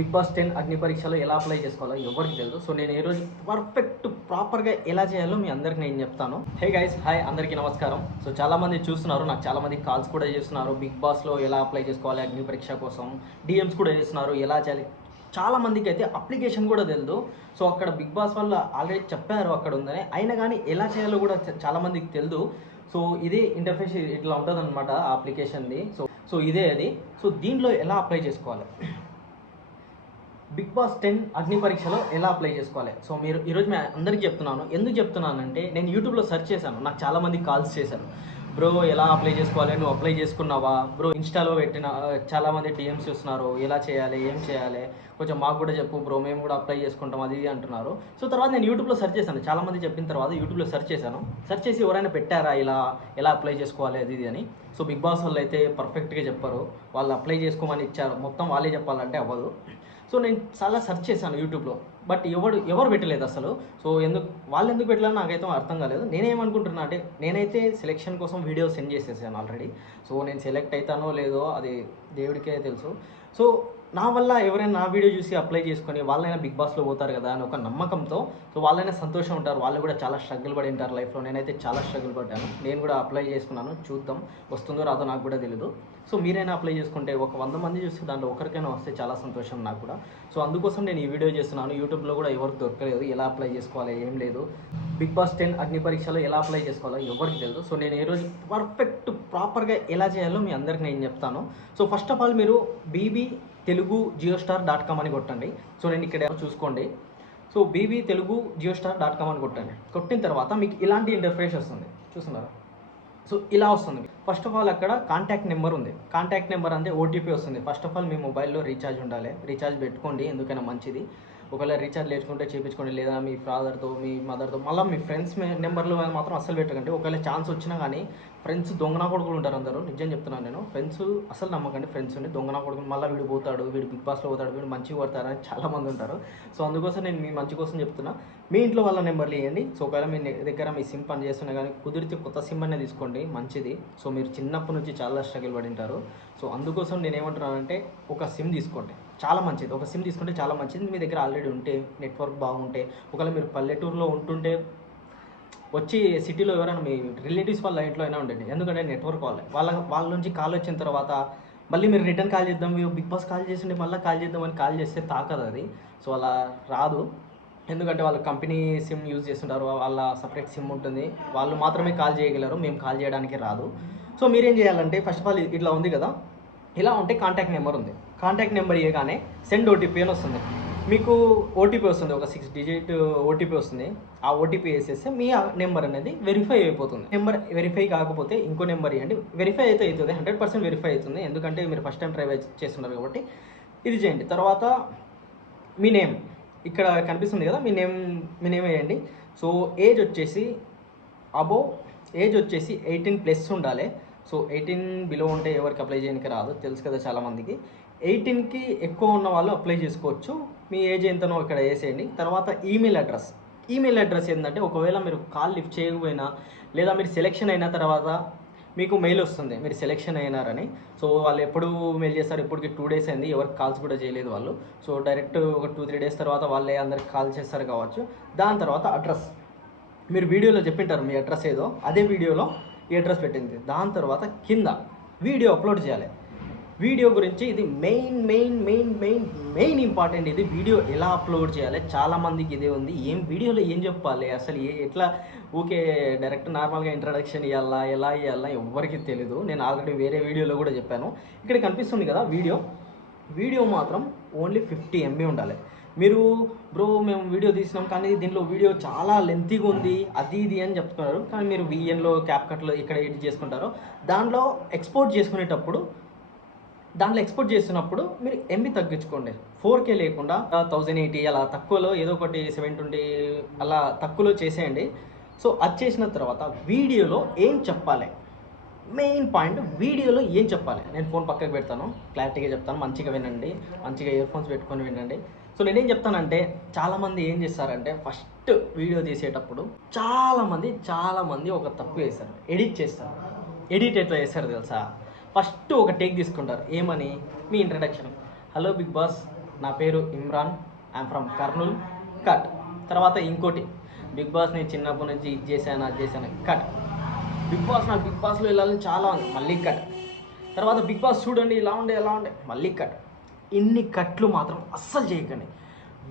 Big boss 10 అగ్ని పరీక్షలో ఎలా అప్లై చేసుకోవాలో ఎవరికి తెలియదు. సో నేను ఈరోజు ప్రాపర్గా ఎలా చేయాలో మీ అందరికి నేను చెప్తాను. హే గైస్, హాయ్, అందరికీ నమస్కారం. సో చాలామంది చూస్తున్నారు, నాకు చాలామంది కాల్స్ కూడా చేస్తున్నారు. బిగ్ బాస్లో ఎలా అప్లై చేసుకోవాలి అగ్ని పరీక్ష కోసం, డిఎమ్స్ కూడా చేస్తున్నారు, ఎలా చేయాలి. చాలామందికి అయితే అప్లికేషన్ కూడా తెలియదు. సో అక్కడ బిగ్ బాస్ వల్ల ఆల్రెడీ చెప్పారు అక్కడ ఉందని, అయినా కానీ ఎలా చేయాలో కూడా చాలామందికి తెలియదు. సో ఇదే ఇంటర్ఫేస్ ఇట్లా ఉంటుంది అనమాట ఆ అప్లికేషన్ది. సో ఇదే అది. సో దీంట్లో ఎలా అప్లై చేసుకోవాలి, బిగ్ బాస్ 10 అగ్ని పరీక్షలో ఎలా అప్లై చేసుకోవాలి. సో మీరు ఈరోజు మేము అందరికీ చెప్తున్నాను. ఎందుకు చెప్తున్నానంటే, నేను యూట్యూబ్లో సెర్చ్ చేశాను, నాకు చాలామంది కాల్స్ చేశారు. బ్రో ఎలా అప్లై చేసుకోవాలి, నువ్వు అప్లై చేసుకున్నావా బ్రో, ఇన్స్టాలో పెట్టిన చాలామంది డిఎమ్స్ చూస్తున్నారు, ఎలా చేయాలి, ఏం చేయాలి, కొంచెం మాకు కూడా చెప్పు బ్రో, మేము కూడా అప్లై చేసుకుంటాం అది ఇది అంటున్నారు. సో తర్వాత నేను యూట్యూబ్లో సెర్చ్ చేశాను, చాలామంది చెప్పిన తర్వాత యూట్యూబ్లో సెర్చ్ చేసి ఎవరైనా పెట్టారా ఇలా ఎలా అప్లై చేసుకోవాలి అది ఇది అని. సో బిగ్ బాస్ వాళ్ళు అయితే పర్ఫెక్ట్గా చెప్పారు, వాళ్ళు అప్లై చేసుకోమని ఇచ్చారు, మొత్తం వాళ్ళే చెప్పాలంటే అవ్వదు. సో నేను చాలా సెర్చ్ చేశాను యూట్యూబ్లో, బట్ ఎవరు పెట్టలేదు అసలు. సో వాళ్ళు ఎందుకు పెట్టలేదు నాకైతే అర్థం కాలేదు. నేనేమనుకుంటున్నా అంటే, నేనైతే సెలెక్షన్ కోసం వీడియో సెండ్ చేసేసాను ఆల్రెడీ. సో నేను సెలెక్ట్ అవుతానో లేదో అది దేవుడికే తెలుసు. సో నా వల్ల ఎవరైనా నా వీడియో చూసి అప్లై చేసుకొని వాళ్ళైనా బిగ్ బాస్లో పోతారు కదా అని ఒక నమ్మకంతో, సో వాళ్ళైనా సంతోషం ఉంటారు. వాళ్ళు కూడా చాలా స్ట్రగుల్ పడి ఉంటారు లైఫ్లో. నేనైతే చాలా స్ట్రగుల్ పడ్డాను, నేను కూడా అప్లై చేసుకున్నాను. చూద్దాం వస్తుందో రాదో నాకు కూడా తెలియదు. సో మీరైనా అప్లై చేసుకుంటే, ఒక 100 మంది చూస్తే దాంట్లో ఒకరికైనా వస్తే చాలా సంతోషం నాకు కూడా. సో అందుకోసం నేను ఈ వీడియో చేస్తున్నాను. యూట్యూబ్లో కూడా ఎవరికి దొరకలేదు, ఎలా అప్లై చేసుకోవాలి ఏం లేదు. బిగ్ బాస్ 10 అగ్ని పరీక్షలో ఎలా అప్లై చేసుకోవాలో ఎవరికి తెలియదు. సో నేను ఈరోజు ప్రాపర్గా ఎలా చేయాలో మీ అందరికి నేను చెప్తాను. సో ఫస్ట్ ఆఫ్ ఆల్ మీరు బీబీ తెలుగు JioStar.com అని కొట్టండి. సో నేను ఇక్కడ చూసుకోండి. సో బీబీ తెలుగు JioStar.com అని కొట్టండి. కొట్టిన తర్వాత మీకు ఇలాంటి ఇంటర్ఫేస్ వస్తుంది, చూస్తున్నారా. సో ఇలా వస్తుంది. ఫస్ట్ ఆఫ్ ఆల్ అక్కడ కాంటాక్ట్ నెంబర్ ఉంది. కాంటాక్ట్ నెంబర్ అంటే ఓటీపీ వస్తుంది. ఫస్ట్ ఆఫ్ ఆల్ మీ మొబైల్లో రీఛార్జ్ ఉండాలి, రీఛార్జ్ పెట్టుకోండి, ఎందుకైనా మంచిది. ఒకవేళ రీఛార్జ్ లేచుకుంటే చేయించుకోండి, లేదా మీ ఫాదర్తో మీ మదర్తో. మళ్ళీ మీ ఫ్రెండ్స్ నెంబర్లు మాత్రం అస్సలు పెట్టకండి. ఒకవేళ ఛాన్స్ వచ్చినా కానీ, ఫ్రెండ్స్ దొంగనా కొడుకులు ఉంటారు అందరూ, నిజం చెప్తున్నాను నేను. ఫ్రెండ్స్ అసలు నమ్మకండి, ఫ్రెండ్స్ ఉండి దొంగనా కొడుకులు. మళ్ళీ వీడు పోతాడు, వీడు బిగ్ బాస్లో పోతాడు, వీడు మంచిగా కొడతారని చాలామంది ఉంటారు. సో అందుకోసం నేను మీ మంచి కోసం చెప్తున్నా, మీ ఇంట్లో వాళ్ళ నెంబర్లు ఇవ్వండి. సో ఒకవేళ మీ దగ్గర మీ సిమ్ పని చేస్తున్నా కానీ కుదిరితే కొత్త సిమ్ అనే తీసుకోండి, మంచిది. సో మీరు చిన్నప్పటి నుంచి చాలా స్ట్రగుల్ పడి ఉంటారు. సో అందుకోసం నేను ఏమంటున్నానంటే, ఒక సిమ్ తీసుకోండి, చాలా మంచిది. ఒక సిమ్ తీసుకుంటే చాలా మంచిది. మీ దగ్గర ఆల్రెడీ ఉంటే, నెట్వర్క్ బాగుంటే. ఒకవేళ మీరు పల్లెటూరులో ఉంటుంటే వచ్చి సిటీలో ఎవరైనా మీ రిలేటివ్స్ వాళ్ళ ఇంట్లో అయినా ఉండండి, ఎందుకంటే నెట్వర్క్ వాళ్ళ నుంచి కాల్ వచ్చిన తర్వాత మళ్ళీ మీరు రిటర్న్ కాల్ చేద్దాం, మీరు బిగ్ బాస్ కాల్ చేస్తుంటే మళ్ళీ కాల్ చేద్దామని కాల్ చేస్తే తాకదు అది. సో అలా రాదు, ఎందుకంటే వాళ్ళు కంపెనీ సిమ్ యూజ్ చేస్తుంటారు, వాళ్ళ సపరేట్ సిమ్ ఉంటుంది, వాళ్ళు మాత్రమే కాల్ చేయగలరు, మేము కాల్ చేయడానికి రాదు. సో మీరేం చేయాలంటే, ఫస్ట్ ఆఫ్ ఆల్ ఇట్లా ఉంది కదా, ఇలా ఉంటే కాంటాక్ట్ నెంబర్ ఉంది. కాంటాక్ట్ నెంబర్ ఇవ్వగానే సెండ్ ఓటీపీ అని వస్తుంది. మీకు ఓటీపీ వస్తుంది, ఒక 6 డిజిట్ ఓటీపీ వస్తుంది. ఆ ఓటీపీ వేసేస్తే మీ నెంబర్ అనేది వెరిఫై అయిపోతుంది. నెంబర్ వెరిఫై కాకపోతే ఇంకో నెంబర్ ఇవ్వండి, వెరిఫై అయితే అవుతుంది, 100% వెరిఫై అవుతుంది. ఎందుకంటే మీరు ఫస్ట్ టైం ట్రై చేస్తున్నారు కాబట్టి ఇది చేయండి. తర్వాత మీ నేమ్ ఇక్కడ కనిపిస్తుంది కదా, మీ నేమ్ వేయండి. సో ఏజ్ వచ్చేసి 18+ ఉండాలి. సో 18 బిలో ఉంటే ఎవరికి అప్లై చేయడానికి రాదు, తెలుసు కదా చాలామందికి. 18కి ఎక్కువ ఉన్న వాళ్ళు అప్లై చేసుకోవచ్చు. మీ ఏజ్ ఎంతనో ఇక్కడ వేసేయండి. తర్వాత ఈమెయిల్ అడ్రస్ ఏంటంటే, ఒకవేళ మీరు కాల్ లిఫ్ట్ చేయకపోయినా, లేదా మీరు సెలెక్షన్ అయిన తర్వాత మీకు మెయిల్ వస్తుంది మీరు సెలెక్షన్ అయినారని. సో వాళ్ళు ఎప్పుడు మెయిల్ చేస్తారు, ఇప్పటికి 2 days అయింది, ఎవరికి కాల్స్ కూడా చేయలేదు వాళ్ళు. సో డైరెక్ట్ ఒక 2-3 days తర్వాత వాళ్ళే అందరికి కాల్ చేస్తారు కావచ్చు. దాని తర్వాత అడ్రస్, మీరు వీడియోలో చెప్పింటారు మీ అడ్రస్ ఏదో, అదే వీడియోలో ఈ అడ్రస్ పెట్టింది. దాని తర్వాత కింద వీడియో అప్లోడ్ చేయాలి. వీడియో గురించి ఇది మెయిన్ ఇంపార్టెంట్. ఇది వీడియో ఎలా అప్లోడ్ చేయాలి, చాలామందికి ఇదే ఉంది, వీడియోలో ఏం చెప్పాలి అసలు, ఎట్లా ఊకే డైరెక్ట్ నార్మల్గా ఇంట్రడక్షన్ ఇవ్వాలా, ఎలా ఇవ్వాలా ఎవరికి తెలీదు. నేను ఆల్రెడీ వేరే వీడియోలో కూడా చెప్పాను. ఇక్కడ కనిపిస్తుంది కదా వీడియో మాత్రం ఓన్లీ 50 MB ఉండాలి. మీరు బ్రో మేము వీడియో తీసినాం కానీ దీంట్లో వీడియో చాలా లెంతీగా ఉంది అది ఇది అని చెప్తున్నారు. కానీ మీరు VNలో CapCutలో ఇక్కడ ఎడిట్ చేసుకుంటారో, దాంట్లో ఎక్స్పోర్ట్ చేస్తున్నప్పుడు మీరు MB తగ్గించుకోండి. 4K లేకుండా 1080 అలా తక్కువలో, ఏదో ఒకటి 720 అలా తక్కువలో చేసేయండి. సో అది చేసిన తర్వాత వీడియోలో ఏం చెప్పాలి, మెయిన్ పాయింట్ వీడియోలో ఏం చెప్పాలి. నేను ఫోన్ పక్కకు పెడతాను, క్లారిటీగా చెప్తాను, మంచిగా వినండి, మంచిగా ఇయర్ ఫోన్స్ పెట్టుకొని వినండి. సో నేనేం చెప్తానంటే, చాలామంది ఏం చేస్తారంటే, ఫస్ట్ వీడియో తీసేటప్పుడు చాలామంది ఒక తప్పు చేస్తారు, ఎడిట్ చేస్తారు. ఎడిట్ ఎట్లా చేస్తారు తెలుసా, ఫస్ట్ ఒక టేక్ తీసుకుంటారు. ఏమని, మీ ఇంట్రడక్షన్, హలో బిగ్ బాస్ నా పేరు Imran, I'm from Kurnool, cut. తర్వాత ఇంకోటి, బిగ్ బాస్ నేను చిన్నప్పటి నుంచి ఇది చేశాను అది చేశాను, కట్. బిగ్ బాస్ నాకు బిగ్ బాస్లో వెళ్ళాలని చాలా ఉంది, మళ్ళీ కట్. తర్వాత బిగ్ బాస్ చూడండి ఇలా ఉండే ఎలా ఉండే, మళ్ళీ కట్. ఇన్ని కట్లు మాత్రం అస్సలు చేయకండి.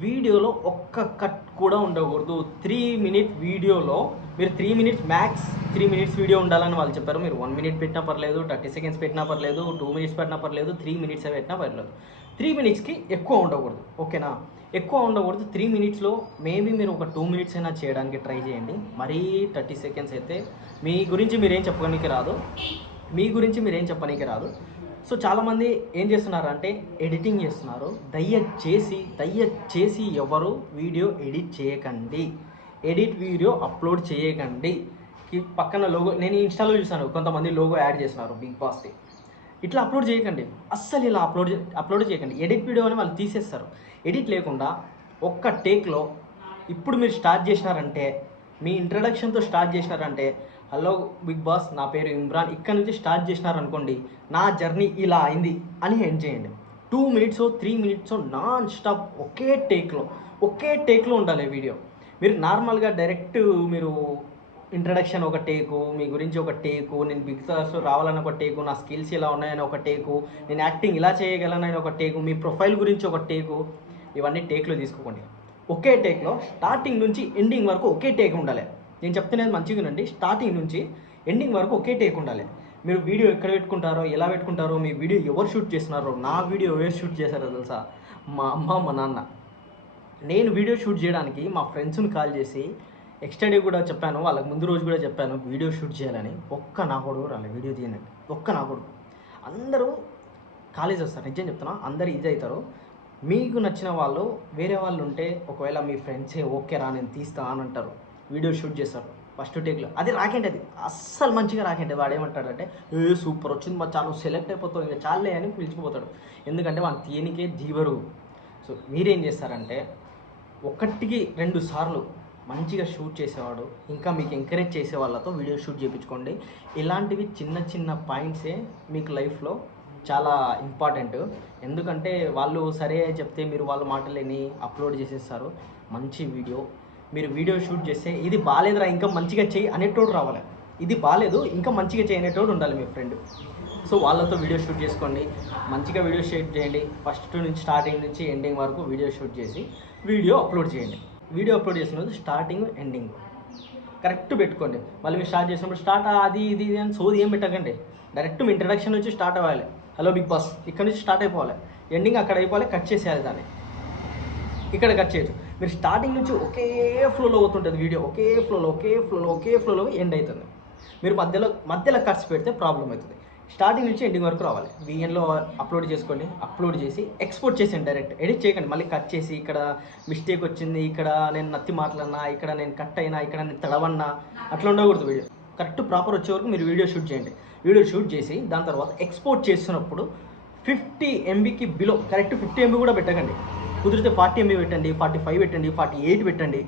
వీడియోలో ఒక్క కట్ కూడా ఉండకూడదు. 3 minute వీడియోలో మీరు 3 minutes మ్యాక్స్ 3 minutes వీడియో ఉండాలని వాళ్ళు చెప్పారు. మీరు 1 minute పెట్టినా పర్లేదు, 30 seconds పెట్టినా పర్లేదు, 2 minutes పెట్టినా పర్లేదు, 3 minutes పెట్టినా పర్లేదు. 3 minutesకి ఎక్కువ ఉండకూడదు, ఓకేనా? ఎక్కువ ఉండకూడదు. 3 minutesలో మేబీ మీరు ఒక 2 minutes అయినా చేయడానికి ట్రై చేయండి. మరీ 30 seconds అయితే మీ గురించి మీరేం చెప్పడానికి రాదు, మీ గురించి మీరేం చెప్పడానికి రాదు. సో చాలామంది ఏం చేస్తున్నారంటే ఎడిటింగ్ చేస్తున్నారు. దయచేసి ఎవరు వీడియో ఎడిట్ చేయకండి, ఎడిట్ వీడియో అప్లోడ్ చేయకండి. పక్కన లోగో నేను ఇన్స్టాలో చూసాను, కొంతమంది లోగో యాడ్ చేస్తున్నారు బిగ్ బాస్ది. ఇట్లా అప్లోడ్ చేయకండి, అస్సలు ఇలా అప్లోడ్ చేయకండి. ఎడిట్ వీడియో అని వాళ్ళు తీసేస్తారు. ఎడిట్ లేకుండా ఒక్క టేక్లో ఇప్పుడు మీరు స్టార్ట్ చేసినారంటే, మీ ఇంట్రడక్షన్తో స్టార్ట్ చేసినారంటే, హలో బిగ్ బాస్ నా పేరు ఇమ్రాన్, ఇక్కడ నుంచి స్టార్ట్ చేసినారనుకోండి, నా జర్నీ ఇలా అయింది అని ఎండ్ చేయండి. 2 minutes 3 minutes నాన్ స్టాప్ ఒకే టేక్లో ఉండాలి వీడియో. మీరు నార్మల్గా డైరెక్ట్ మీరు ఇంట్రడక్షన్ ఒక టేకు, మీ గురించి ఒక టేకు, నేను బిగ్ బాస్లో రావాలని ఒక టేకు, నా స్కిల్స్ ఇలా ఉన్నాయని ఒక టేకు, నేను యాక్టింగ్ ఇలా చేయగలనని ఒక టేకు, మీ ప్రొఫైల్ గురించి ఒక టేకు, ఇవన్నీ టేక్లో తీసుకోకండి. ఒకే టేక్లో స్టార్టింగ్ నుంచి ఎండింగ్ వరకు ఒకే టేక్ ఉండాలి. నేను చెప్తున్నది మంచిగా వినండి, స్టార్టింగ్ నుంచి ఎండింగ్ వరకు ఒకే టేక్ ఉండాలి. మీరు వీడియో ఎక్కడ పెట్టుకుంటారో, ఎలా పెట్టుకుంటారో, మీ వీడియో ఎవరు షూట్ చేస్తున్నారో, నా వీడియో ఎవరు షూట్ చేశారో తెలుసా? మా అమ్మ మా నాన్న. నేను వీడియో షూట్ చేయడానికి మా ఫ్రెండ్స్ని కాల్ చేసి నెక్స్ట్ డే కూడా చెప్పాను, వాళ్ళకి ముందు రోజు కూడా చెప్పాను వీడియో షూట్ చేయాలని. ఒక్క నా కొడుకు రాలే వీడియో తీయనండి, ఒక్క నా కొడుకు. అందరూ కాలేజ్ వస్తారు, నిజం చెప్తున్నా, అందరు ఇది అవుతారు. మీకు నచ్చిన వాళ్ళు వేరే వాళ్ళు ఉంటే, ఒకవేళ మీ ఫ్రెండ్సే ఓకే రా నేను తీస్తా అని అంటారు, వీడియో షూట్ చేస్తారు ఫస్ట్ టేక్లో. అది రాకండి, అది అస్సలు మంచిగా రాకండి. వాడు ఏమంటాడంటే సూపర్ వచ్చింది మా చాలా సెలెక్ట్ అయిపోతావు ఇంకా చాలే అని పిలిచిపోతాడు. ఎందుకంటే వాళ్ళు తీయనికే జీవరు. సో మీరేం చేస్తారంటే 1-2 సార్లు మంచిగా షూట్ చేసేవాడు, ఇంకా మీకు ఎంకరేజ్ చేసే వాళ్ళతో వీడియో షూట్ చేయించుకోండి. ఇలాంటివి చిన్న పాయింట్సే మీకు లైఫ్లో చాలా ఇంపార్టెంట్. ఎందుకంటే వాళ్ళు సరే చెప్తే మీరు వాళ్ళ మాటలేని అప్లోడ్ చేసేస్తారు. మంచి వీడియో మీరు వీడియో షూట్ చేస్తే, ఇది బాగాలేదురా ఇంకా మంచిగా చేయి అనేటోడు రావాలి, ఇది బాగాలేదు ఇంకా మంచిగా చేయనేటోడు ఉండాలి మీ ఫ్రెండ్. సో వాళ్ళతో వీడియో షూట్ చేసుకోండి, మంచిగా వీడియో షూట్ చేయండి. ఫస్ట్ నుంచి స్టార్టింగ్ నుంచి ఎండింగ్ వరకు వీడియో షూట్ చేసి వీడియో అప్లోడ్ చేయండి. వీడియో అప్లోడ్ చేసినప్పుడు స్టార్టింగ్ ఎండింగ్ కరెక్ట్ పెట్టుకోండి. మళ్ళీ మీరు స్టార్ట్ చేసినప్పుడు స్టార్ట్ అది ఇది అని సోది ఏం పెట్టకండి. డైరెక్ట్ మీ ఇంట్రడక్షన్ నుంచి స్టార్ట్ అవ్వాలి, హలో బిగ్ బాస్ ఇక్కడ నుంచి స్టార్ట్ అయిపోవాలి, ఎండింగ్ అక్కడ అయిపోవాలి, కట్ చేసేయాలి దాన్ని, ఇక్కడ కట్ చేయొచ్చు. మీరు స్టార్టింగ్ నుంచి ఒకే ఫ్లోలో అవుతుంటుంది వీడియో, ఒకే ఫ్లోలో ఎండ్ అవుతుంది. మీరు మధ్యలో కట్స్ పెడితే ప్రాబ్లం అవుతుంది. స్టార్టింగ్ నుంచి ఎండింగ్ వరకు రావాలి. విఎన్లో అప్లోడ్ చేసుకోండి, అప్లోడ్ చేసి ఎక్స్పోర్ట్ చేసేయండి. డైరెక్ట్ ఎడిట్ చేయకండి, మళ్ళీ కట్ చేసి ఇక్కడ మిస్టేక్ వచ్చింది, ఇక్కడ నేను నత్తి మాట్లాడినా, ఇక్కడ నేను కట్ అయినా, ఇక్కడ నేను తడవన్నా, అట్లా ఉండకూడదు. వీడియో కరెక్ట్ ప్రాపర్ వచ్చే వరకు మీరు వీడియో షూట్ చేయండి. వీడియో షూట్ చేసి దాని తర్వాత ఎక్స్పోర్ట్ చేస్తున్నప్పుడు 50 MBకి బిలో, కరెక్ట్ 50 MB కూడా పెట్టకండి. కుదిరితే 40 MB పెట్టండి, 45 పెట్టండి, 48 పెట్టండి,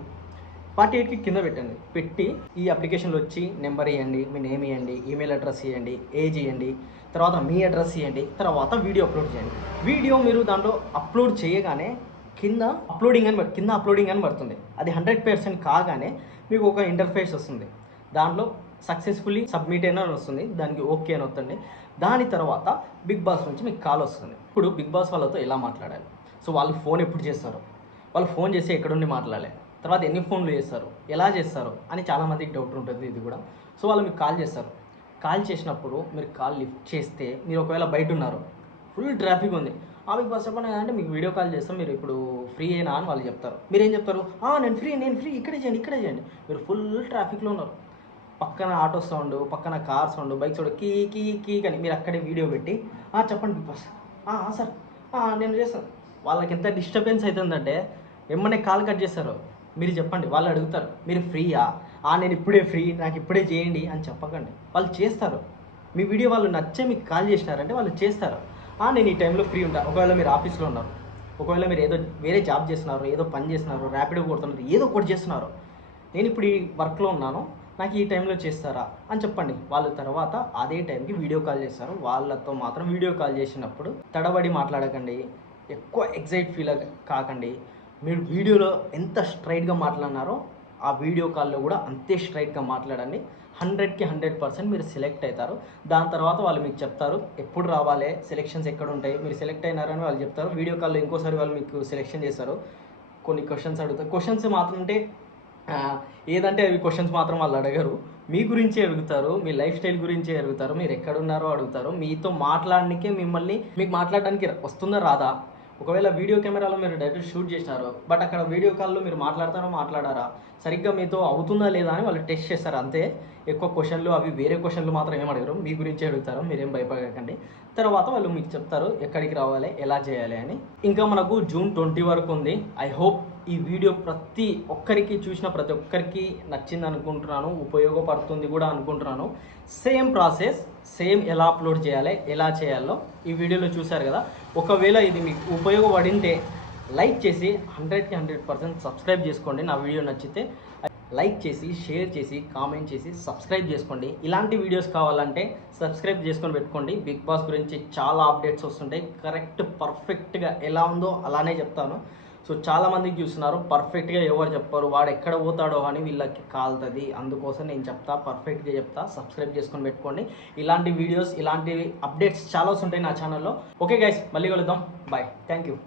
48కి కింద పెట్టండి. పెట్టి ఈ అప్లికేషన్లో వచ్చి నెంబర్ ఇవ్వండి, మీ నేమ్ ఇవ్వండి, ఈమెయిల్ అడ్రస్ ఇవ్వండి, ఏజ్ ఇవ్వండి, తర్వాత మీ అడ్రస్ ఇవ్వండి, తర్వాత వీడియో అప్లోడ్ చేయండి. వీడియో మీరు దాంట్లో అప్లోడ్ చేయగానే కింద అప్లోడింగ్ అని పడుతుంది. అది 100% కాగానే మీకు ఒక ఇంటర్ఫేస్ వస్తుంది, దాంట్లో సక్సెస్ఫుల్లీ సబ్మిట్ అయినా వస్తుంది, దానికి ఓకే అని వస్తుంది. దాని తర్వాత బిగ్ బాస్ నుంచి మీకు కాల్ వస్తుంది. ఇప్పుడు బిగ్ బాస్ వాళ్ళతో ఎలా మాట్లాడాలి, సో వాళ్ళు ఫోన్ ఎప్పుడు చేస్తారు, వాళ్ళు ఫోన్ చేసి ఎక్కడుండి మాట్లాడాలి, తర్వాత ఎన్ని ఫోన్లు చేస్తారు, ఎలా చేస్తారు అని చాలామందికి డౌట్ ఉంటుంది. ఇది కూడా సో వాళ్ళు మీకు కాల్ చేస్తారు. కాల్ చేసినప్పుడు మీరు కాల్ లిఫ్ట్ చేస్తే, మీరు ఒకవేళ బయట ఉన్నారు, ఫుల్ ట్రాఫిక్ ఉంది, బిగ్ బాస్ చెప్పండి అంటే మీకు వీడియో కాల్ చేస్తాం, మీరు ఇప్పుడు ఫ్రీ అయినా అని వాళ్ళు చెప్తారు. మీరేం చెప్తారు, నేను ఫ్రీ ఇక్కడే చేయండి. మీరు ఫుల్ ట్రాఫిక్లో ఉన్నారు, పక్కన ఆటో సౌండ్, పక్కన కార్ సౌండ్, బైక్ సౌండ్, కీ అని మీరు అక్కడే వీడియో పెట్టి చెప్పండి బిగ్ బాస్ సార్ నేను చేస్తాను. వాళ్ళకి ఎంత డిస్టర్బెన్స్ అవుతుందంటే వెంటనే కాల్ కట్ చేస్తారు. మీరు చెప్పండి, వాళ్ళు అడుగుతారు మీరు ఫ్రీయా, నేను ఇప్పుడే ఫ్రీ, నాకు ఇప్పుడే చేయండి అని చెప్పకండి. వాళ్ళు చేస్తారు. మీ వీడియో వాళ్ళు నచ్చే మీకు కాల్ చేసినారంటే వాళ్ళు చేస్తారు. నేను ఈ టైంలో ఫ్రీ ఉంటాను. ఒకవేళ మీరు ఆఫీస్లో ఉన్నారు, ఒకవేళ మీరు ఏదో వేరే జాబ్ చేస్తున్నారు, ఏదో పని చేస్తున్నారు, ర్యాపిడో కొడుతున్నారు, ఏదో ఒకటి చేస్తున్నారు, నేను ఇప్పుడు ఈ వర్క్లో ఉన్నాను, నాకు ఈ టైంలో చేస్తారా అని చెప్పండి. వాళ్ళు తర్వాత అదే టైంకి వీడియో కాల్ చేస్తారు. వాళ్ళతో మాత్రం వీడియో కాల్ చేసినప్పుడు తడబడి మాట్లాడకండి, ఎక్కువ ఎగ్జైట్ ఫీల్ కాకండి. మీరు వీడియోలో ఎంత స్ట్రైట్గా మాట్లాడినారో ఆ వీడియో కాల్లో కూడా అంతే స్ట్రైట్గా మాట్లాడండి. 100కి 100% మీరు సెలెక్ట్ అవుతారు. దాని తర్వాత వాళ్ళు మీకు చెప్తారు ఎప్పుడు రావాలి, సెలెక్షన్స్ ఎక్కడ ఉంటాయి, మీరు సెలెక్ట్ అయినారని వాళ్ళు చెప్తారు. వీడియో కాల్లో ఇంకోసారి వాళ్ళు మీకు సెలెక్షన్ చేస్తారు. కొన్ని క్వశ్చన్స్ అడుగుతారు. క్వశ్చన్స్ మాత్రం అంటే ఏదంటే అవి క్వశ్చన్స్ మాత్రం వాళ్ళు అడగరు. మీ గురించే అడుగుతారు, మీ లైఫ్ స్టైల్ గురించే అడుగుతారు, మీరు ఎక్కడున్నారో అడుగుతారు. మీతో మాట్లాడడానికే మీకు మాట్లాడడానికి వస్తుందా రాదా, ఒకవేళ వీడియో కెమెరాలో మీరు డైరెక్ట్ షూట్ చేసినారు, బట్ అక్కడ వీడియో కాల్లో మీరు మాట్లాడారా సరిగ్గా మీతో అవుతుందా లేదా అని వాళ్ళు టెస్ట్ చేస్తారు అంతే. ఎక్కువ క్వశ్చన్లు అవి వేరే క్వశ్చన్లు మాత్రం ఏం అడగరు, మీ గురించి అడుగుతారు. మీరేం భయపడకండి. తర్వాత వాళ్ళు మీకు చెప్తారు ఎక్కడికి రావాలి, ఎలా చేయాలి అని. ఇంకా మనకు June 20 వరకు ఉంది. ఐ హోప్ ఈ వీడియో ప్రతి ఒక్కరికి చూసిన ప్రతి ఒక్కరికి నచ్చింది అనుకుంటున్నాను, ఉపయోగపడుతుంది కూడా అనుకుంటున్నాను. సేమ్ ప్రాసెస్, సేమ్ ఎలా అప్లోడ్ చేయాలి, ఎలా చేయాలో ఈ వీడియోలో చూశారు కదా. ఒకవేళ ఇది మీకు ఉపయోగపడింటే లైక్ చేసి 100కి 100% సబ్స్క్రైబ్ చేసుకోండి. నా వీడియో నచ్చితే లైక్ చేసి, షేర్ చేసి, కామెంట్ చేసి సబ్స్క్రైబ్ చేసుకోండి. ఇలాంటి వీడియోస్ కావాలంటే సబ్స్క్రైబ్ చేసుకొని పెట్టుకోండి. బిగ్ బాస్ గురించి చాలా అప్డేట్స్ వస్తుంటాయి. కరెక్ట్ పర్ఫెక్ట్గా ఎలా ఉందో అలానే చెప్తాను. సో చాలామందికి చూస్తున్నారు పర్ఫెక్ట్గా ఎవరు చెప్పారు, వాడు ఎక్కడ పోతాడో అని వీళ్ళకి కాలుతుంది. అందుకోసం నేను చెప్తా, పర్ఫెక్ట్గా చెప్తా. సబ్స్క్రైబ్ చేసుకొని పెట్టుకోండి. ఇలాంటి వీడియోస్, ఇలాంటి అప్డేట్స్ చాలా వస్తుంటాయి నా ఛానల్లో. ఓకే గైస్, మళ్ళీ కలుద్దాం. Bye, thank you.